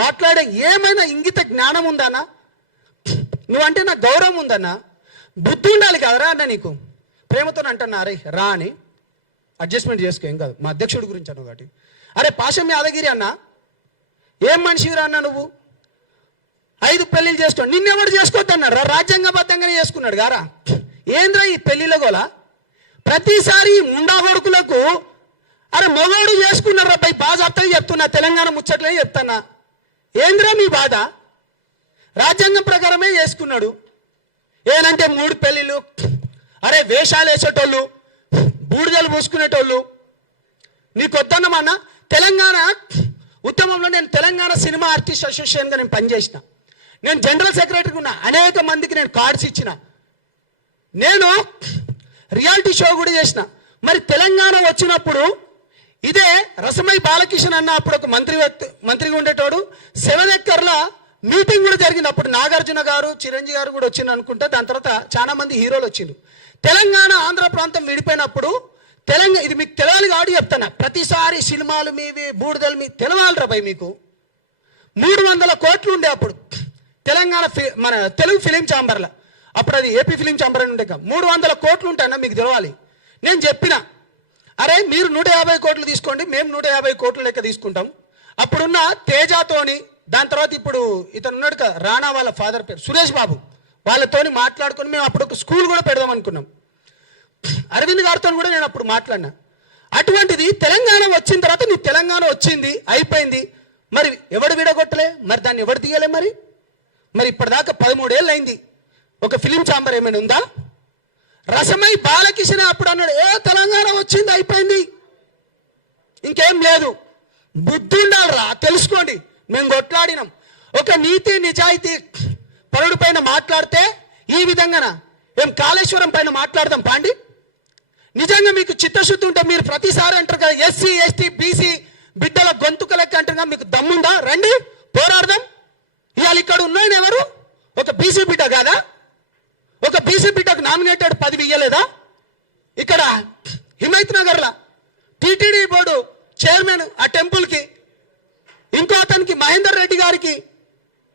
మాట్లాడే ఏమైనా ఇంగిత జ్ఞానం ఉందన్నా? నువ్వంటే నాకు గౌరవం ఉందన్నా, బుద్ధి ఉండాలి కదరా అన్న నీకు. ప్రేమతో అంటున్నా అరే రా అని అడ్జస్ట్మెంట్ చేసుకో, ఏం కాదు. మా అధ్యక్షుడి గురించి అన్న ఒకటి. అరే పాశం యాదగిరి అన్న, ఏం మనిషిరా అన్న నువ్వు? 5 పెళ్ళిళ్ళు చేసుకో. నిన్నెవడు చేసుకోవద్దన్నాడు రా, రాజ్యాంగబద్ధంగానే చేసుకున్నాడు గారా. ఏంద్రా ఈ పెళ్ళిళ్ళ గోల? ప్రతిసారి ముండా కొడుకులకు అరే మగోడు చేసుకున్నారా పై బాజాప్తగా చెప్తున్నా, తెలంగాణ ముచ్చట్లే చెప్తానా. ఏంద్రా మీ బాధ? రాజ్యాంగం ప్రకారమే చేసుకున్నాడు. ఏనంటే 3 పెళ్ళిళ్ళు. అరే వేషాలు వేసేటోళ్ళు, బూడిదలు పూసుకునేటోళ్ళు నీకు వద్దన్నమన్నా. తెలంగాణ ఉద్యమంలో నేను తెలంగాణ సినిమా ఆర్టిస్ట్ అసోసియేషన్గా నేను పనిచేసిన. నేను జనరల్ సెక్రటరీగా ఉన్నా. అనేక మందికి నేను కార్డ్స్ ఇచ్చిన. నేను రియాలిటీ షో కూడా చేసిన. మరి తెలంగాణ వచ్చినప్పుడు ఇదే రసమై బాలకిషన్ అన్న అప్పుడు ఒక మంత్రిగా ఉండేటోడు 7 ఎకర్ల మీటింగ్ కూడా జరిగింది. అప్పుడు నాగార్జున గారు, చిరంజీవి గారు కూడా వచ్చింది అనుకుంటా. దాని తర్వాత చాలా మంది హీరోలు వచ్చిండ్రు. తెలంగాణ ఆంధ్ర ప్రాంతం విడిపోయినప్పుడు ఇది మీకు తెలవాలి కాబట్టి చెప్తాను. ప్రతిసారి సినిమాలు మీవి, బూడిదలు మీ తెలవాలిరా భయ్. మీకు 300 కోట్లు ఉండే అప్పుడు తెలంగాణ మన తెలుగు ఫిలిం ఛాంబర్లో. అప్పుడు అది ఏపీ ఫిలిం ఛాంబర్ అని ఉండే. 300 కోట్లు ఉంటాయన్నా మీకు తెలవాలి. నేను చెప్పిన అరే మీరు 150 కోట్లు తీసుకోండి, మేము 150 కోట్ల లెక్క తీసుకుంటాం. అప్పుడున్న తేజాతోని, దాని తర్వాత ఇప్పుడు ఇతను ఉన్నాడు కదా రాణా వాళ్ళ ఫాదర్ పేరు సురేష్ బాబు, వాళ్ళతోని మాట్లాడుకొని మేము అప్పుడు ఒక స్కూల్ కూడా పెడదాం అనుకున్నాం. అరవింద్ గారితో కూడా నేను అప్పుడు మాట్లాడినా. అటువంటిది తెలంగాణ వచ్చిన తర్వాత నీ తెలంగాణ వచ్చింది అయిపోయింది, మరి ఎవడు విడగొట్టలే, మరి దాన్ని ఎవడు తీయలే? మరి ఇప్పటిదాకా 13 ఏళ్ళు అయింది. ఒక ఫిలిం ఛాంబర్ ఏమైనా ఉందా? రసమై బాలకిషన్ అప్పుడు అన్నాడు తెలంగాణ వచ్చింది అయిపోయింది, ఇంకేం లేదు. బుద్ధి ఉండాలిరా, తెలుసుకోండి. మేము కొట్లాడినాం. ఒక నీతి నిజాయితీ పరుడు పైన మాట్లాడితే ఈ విధంగానా? మేము కాళేశ్వరం పైన మాట్లాడదాం పాండి. నిజంగా మీకు చిత్తశుద్ధి ఉంటే మీరు ప్రతిసారి అంటారు కదా ఎస్సీ ఎస్టీ బీసీ బిడ్డల గొంతుక లెక్క అంటారు. మీకు దమ్ముందా? రండి పోరాడదాం. ఇవాళ ఇక్కడ ఉన్నాయని ఎవరు? ఒక బీసీ బిడ్డ కాదా? ఒక బీసీ బిడ్డకు నామినేటెడ్ పదవి ఇయ్యలేదా? ఇక్కడ హిమైత్ నగర్లా టీటీడీ బోర్డు చైర్మన్ ఆ టెంపుల్కి, ఇంకో అతనికి మహేందర్ రెడ్డి గారికి